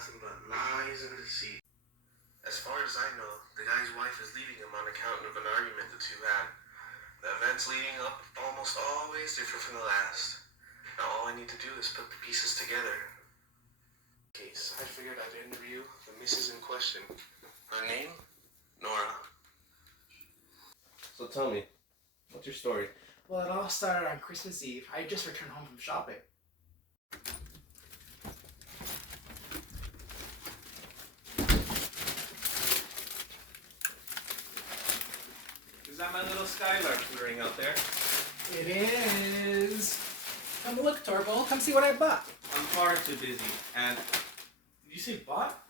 nothing but lies and deceit. As far as I know, the guy's wife is leaving him on account of an argument the two had. The events leading up almost always differ from the last. Now all I need to do is put the pieces together. Case, I figured I'd interview the missus in question. Her name? Nora. So tell me, what's your story? Well, it all started on Christmas Eve. I had just returned home from shopping. Is that my little skylark twittering out there? It is. Come look, Torvald. Come see what I bought. I'm far too busy. And did you say bought?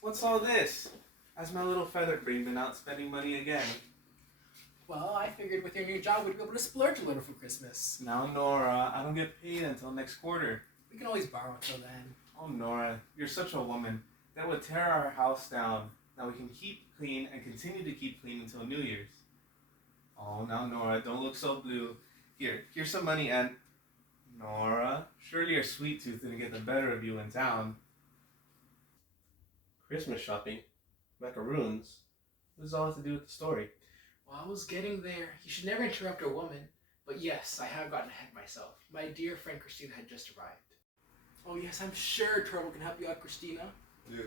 What's all this? Has my little feather brain been out spending money again? Well, I figured with your new job we'd be able to splurge a little for Christmas. Now, Nora, I don't get paid until next quarter. We can always borrow till then. Oh, Nora, you're such a woman. That would tear our house down. Now we can keep clean and continue to keep clean until New Year's. Oh, now, Nora, don't look so blue. Here's some money and... Nora, surely your sweet tooth didn't get the better of you in town. Christmas shopping? Macaroons? What does all have to do with the story? Well, I was getting there. You should never interrupt a woman. But yes, I have gotten ahead of myself. My dear friend Christina had just arrived. Oh yes, I'm sure Torvald can help you out, Christina. Yes.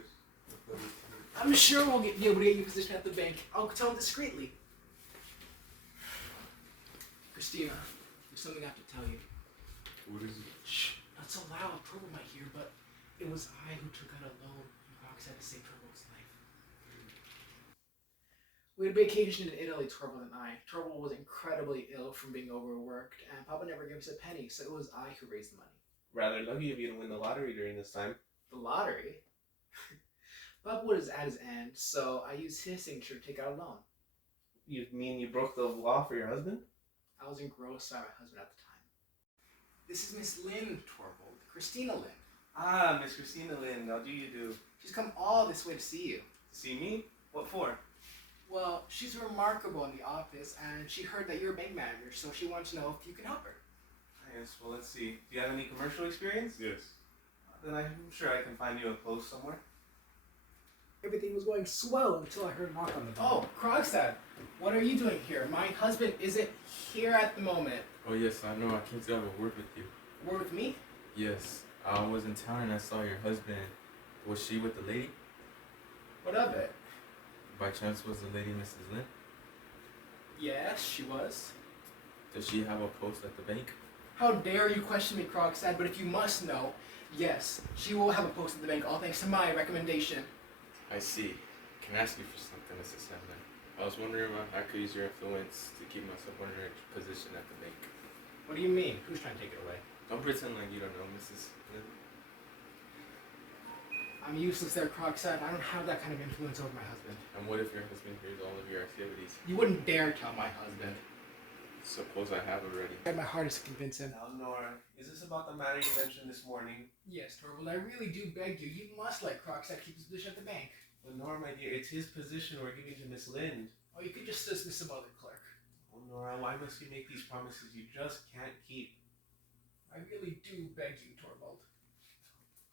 I'm sure we'll be able to get you a position at the bank. I'll tell him discreetly. Christina, there's something I have to tell you. What is it? Shh, not so loud. Torvald might hear, but it was I who took out a loan and Roxanne to save Torvald's life. We had a vacation in Italy, Torvald and I. Torvald was incredibly ill from being overworked, and Papa never gave us a penny, so it was I who raised the money. Rather lucky if you didn't win the lottery during this time. The lottery? Papa was at his end, so I used his signature to take out a loan. You mean you broke the law for your husband? I was engrossed by my husband at the time. This is Miss Lynn, Torvald. Christina Lynn. Ah, Miss Christina Lynn, how do you do? She's come all this way to see you. See me? What for? Well, she's remarkable in the office, and she heard that you're a bank manager, so she wants to know if you can help her. Yes, well, let's see. Do you have any commercial experience? Yes. Then I'm sure I can find you a post somewhere. Everything was going swell until I heard a knock on the door. Oh, Krogstad, what are you doing here? My husband isn't here at the moment. Oh yes, I know. I came to have a word with you. Word with me? Yes. I was in town and I saw your husband. Was she with the lady? What of it? By chance was the lady Mrs. Lynn? Yes, she was. Does she have a post at the bank? How dare you question me, Krogstad, but if you must know, yes, she will have a post at the bank, all thanks to my recommendation. I see. Can I ask you for something, Mrs. Lynn? I was wondering if I could use your influence to keep myself in a position at the bank. What do you mean? Who's trying to take it away? Don't pretend like you don't know, Mrs. Lynn. I'm useless there, Krogstad. I don't have that kind of influence over my husband. And what if your husband hears all of your activities? You wouldn't dare tell my husband. Suppose I have already. I tried my hardest to convince him. Now, Nora, is this about the matter you mentioned this morning? Yes, Torvald, I really do beg you. You must let Krogstad keep his position at the bank. Well, Nora, my dear, it's his position we're giving to Miss Lind. Or you could just dismiss some other clerk. Oh, Nora, why must you make these promises you just can't keep? I really do beg you, Torvald.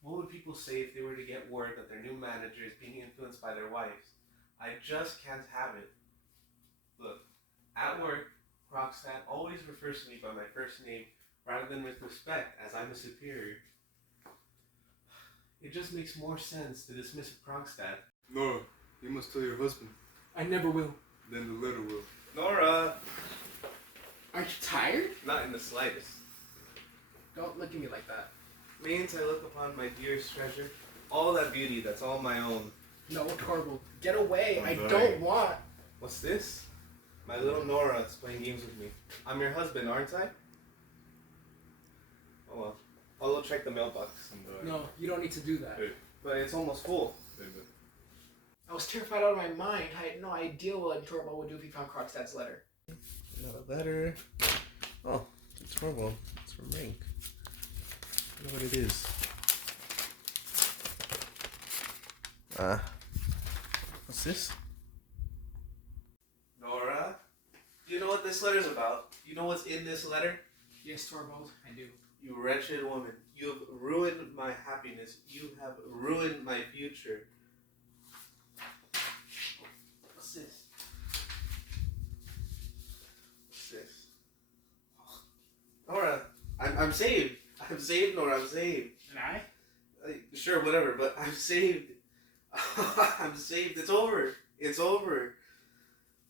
What would people say if they were to get word that their new manager is being influenced by their wives? I just can't have it. Look, at work, Krogstad always refers to me by my first name rather than with respect, as I'm a superior. It just makes more sense to dismiss Krogstad. Nora, you must tell your husband. I never will. Then the letter will. Nora! Aren't you tired? Not in the slightest. Don't look at me like that. Mayn't I look upon my dearest treasure? All that beauty that's all my own. No, Torvald. Get away. I I'm don't want. What's this? My little Nora is playing games with me. I'm your husband, aren't I? Oh well. I'll go check the mailbox. No, you don't need to do that. Hey. But it's almost full. I was terrified out of my mind. I had no idea what Torvald would do if he found Krogstad's letter. Not a letter. Oh, it's horrible. It's from Rank. I know what it is. What's this? Nora? Do you know what this letter's about? Do you know what's in this letter? Yes, Torvald, I do. You wretched woman. You have ruined my happiness. You have ruined my future. What's this? What's this? Nora, I'm saved. I'm saved, Nora. I'm saved. And I? Sure, whatever, but I'm saved. I'm saved. It's over. It's over.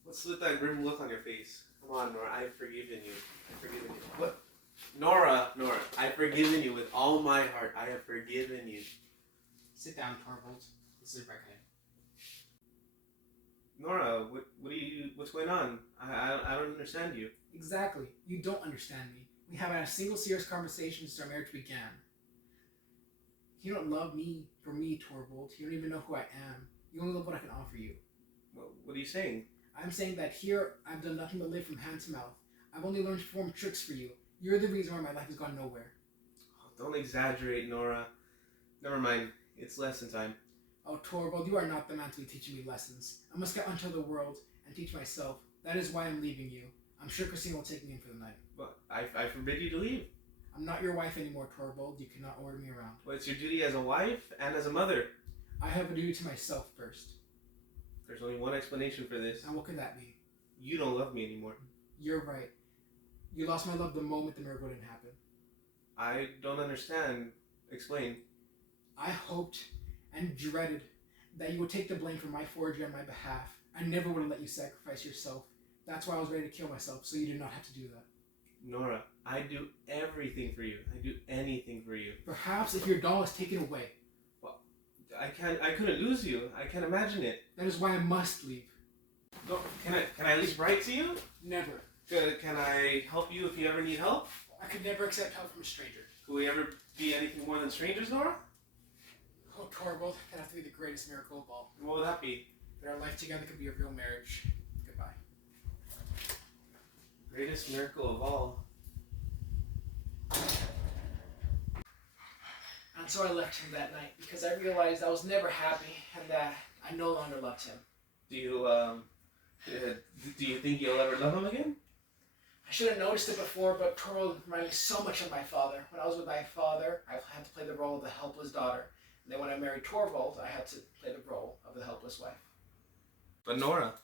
What's with that grim look on your face? Come on, Nora. I've forgiven you. I've forgiven you. What? Nora, I've forgiven you with all my heart. I have forgiven you. Sit down, Torvald. This is Breckhead. Nora, what's going on? I don't understand you. Exactly. You don't understand me. We haven't had a single serious conversation since our marriage began. You don't love me for me, Torvald. You don't even know who I am. You only love what I can offer you. What are you saying? I'm saying that here, I've done nothing but live from hand to mouth. I've only learned to perform tricks for you. You're the reason why my life has gone nowhere. Oh, don't exaggerate, Nora. Never mind. It's lesson time. Oh, Torvald, you are not the man to be teaching me lessons. I must get onto the world and teach myself. That is why I'm leaving you. I'm sure Christina will take me in for the night. But I forbid you to leave. I'm not your wife anymore, Torvald. You cannot order me around. Well, it's your duty as a wife and as a mother. I have a duty to myself first. There's only one explanation for this. And what could that be? You don't love me anymore. You're right. You lost my love the moment the miracle didn't happen. I don't understand. Explain. I hoped and dreaded that you would take the blame for my forgery on my behalf. I never would have let you sacrifice yourself. That's why I was ready to kill myself, so you did not have to do that. Nora, I do everything for you. I do anything for you. Perhaps if your doll is taken away. I couldn't lose you. I can't imagine it. That is why I must leave. No, can I at least write to you? Never. Can I help you if you ever need help? I could never accept help from a stranger. Could we ever be anything more than strangers, Nora? Oh, Torvald, that'd have to be the greatest miracle of all. What would that be? That our life together could be a real marriage. Goodbye. Greatest miracle of all. And so I left him that night because I realized I was never happy and that I no longer loved him. Do you think you'll ever love him again? I should have noticed it before, but Torvald reminded me so much of my father. When I was with my father, I had to play the role of the helpless daughter. And then when I married Torvald, I had to play the role of the helpless wife. But Nora,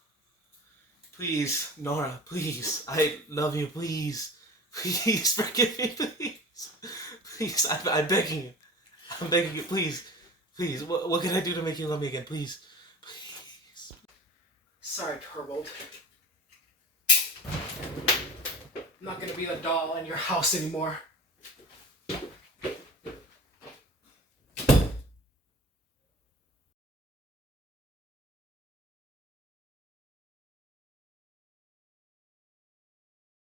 please, Nora, please, I love you, please, please forgive me, please, please, I'm begging you, please, what can I do to make you love me again, please, please. Sorry, Torvald. I'm not gonna be the doll in your house anymore.